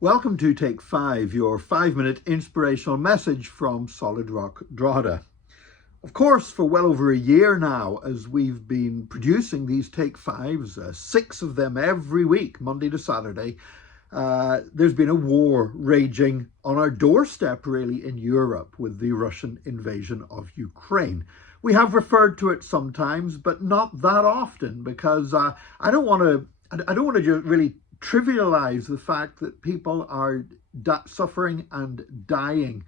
Welcome to Take 5, your 5-minute inspirational message from Solid Rock Drogheda. Of course, for well over a year now, as we've been producing these Take 5s, 6 of them every week, Monday to Saturday, there's been a war raging on our doorstep, really, in Europe with the Russian invasion of Ukraine. We have referred to it sometimes, but not that often, because I don't want to just really trivialize the fact that people are suffering and dying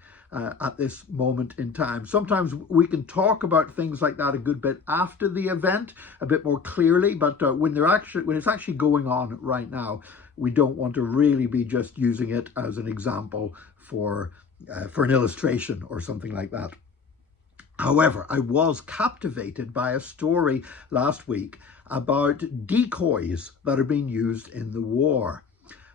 at this moment in time. Sometimes we can talk about things like that a good bit after the event, a bit more clearly, but when it's actually going on right now, we don't want to really be just using it as an example for an illustration or something like that. However, I was captivated by a story last week about decoys that are being used in the war.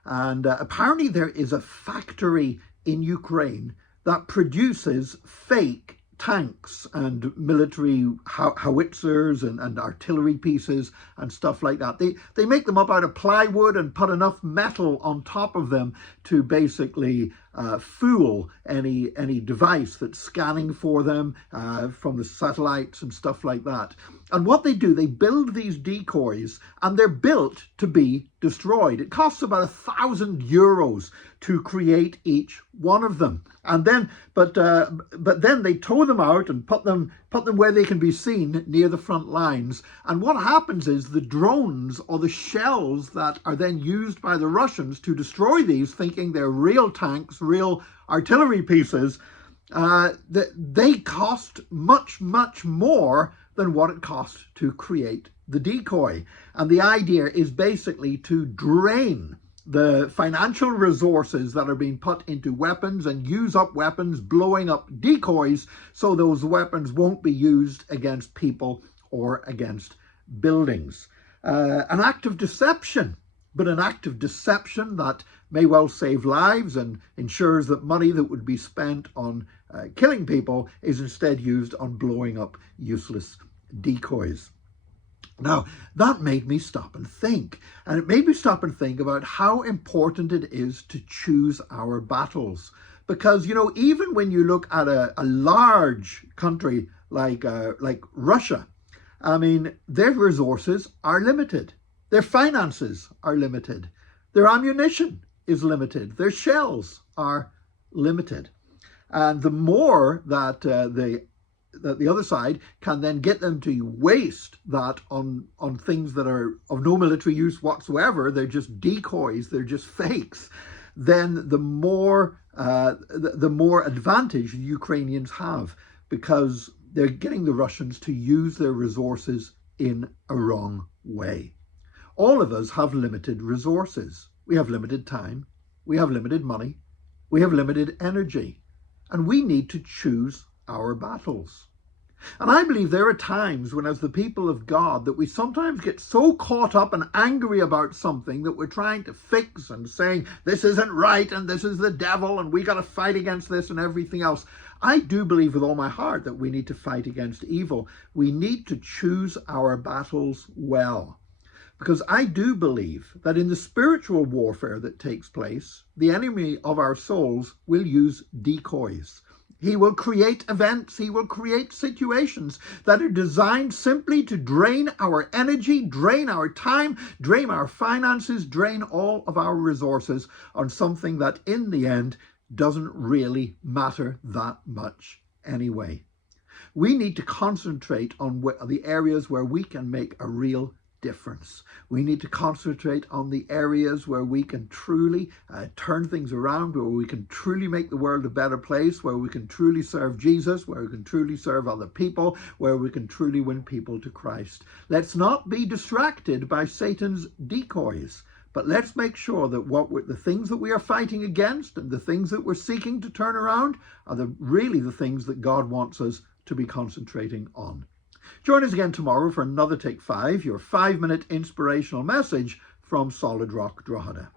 And apparently there is a factory in Ukraine that produces fake tanks and military howitzers and artillery pieces and stuff like that. They make them up out of plywood and put enough metal on top of them to basically fool any device that's scanning for them from the satellites and stuff like that. And what they do, they build these decoys and they're built to be destroyed. It costs about 1,000 euros to create each one of them. And then, but then they tow them out and put them where they can be seen near the front lines. And what happens is the drones or the shells that are then used by the Russians to destroy these, thinking they're real tanks, real artillery pieces, they cost much, much more than what it costs to create the decoy. And the idea is basically to drain the financial resources that are being put into weapons and use up weapons, blowing up decoys, so those weapons won't be used against people or against buildings. An act of deception, but an act of deception that may well save lives and ensures that money that would be spent on killing people is instead used on blowing up useless decoys. Now, that made me stop and think. And it made me stop and think about how important it is to choose our battles. Because, you know, even when you look at a large country like Russia, I mean, their resources are limited. Their finances are limited. Their ammunition is limited. Their shells are limited. And the more that the other side can then get them to waste that on things that are of no military use whatsoever, they're just decoys, they're just fakes, then the more advantage the Ukrainians have, because they're getting the Russians to use their resources in a wrong way. All of us have limited resources. We have limited time, we have limited money, we have limited energy, and we need to choose our battles. And I believe there are times when, as the people of God, that we sometimes get so caught up and angry about something that we're trying to fix and saying this isn't right and this is the devil and we got to fight against this and everything else. I do believe with all my heart that we need to fight against evil. We need to choose our battles well. Because I do believe that in the spiritual warfare that takes place, the enemy of our souls will use decoys. He will create events, he will create situations that are designed simply to drain our energy, drain our time, drain our finances, drain all of our resources on something that in the end doesn't really matter that much anyway. We need to concentrate on the areas where we can make a real difference. We need to concentrate on the areas where we can truly turn things around, where we can truly make the world a better place, where we can truly serve Jesus, where we can truly serve other people, where we can truly win people to Christ. Let's not be distracted by Satan's decoys, but let's make sure that the things that we are fighting against and the things that we're seeking to turn around are really the things that God wants us to be concentrating on. Join us again tomorrow for another Take 5, your 5-minute inspirational message from Solid Rock Drogheda.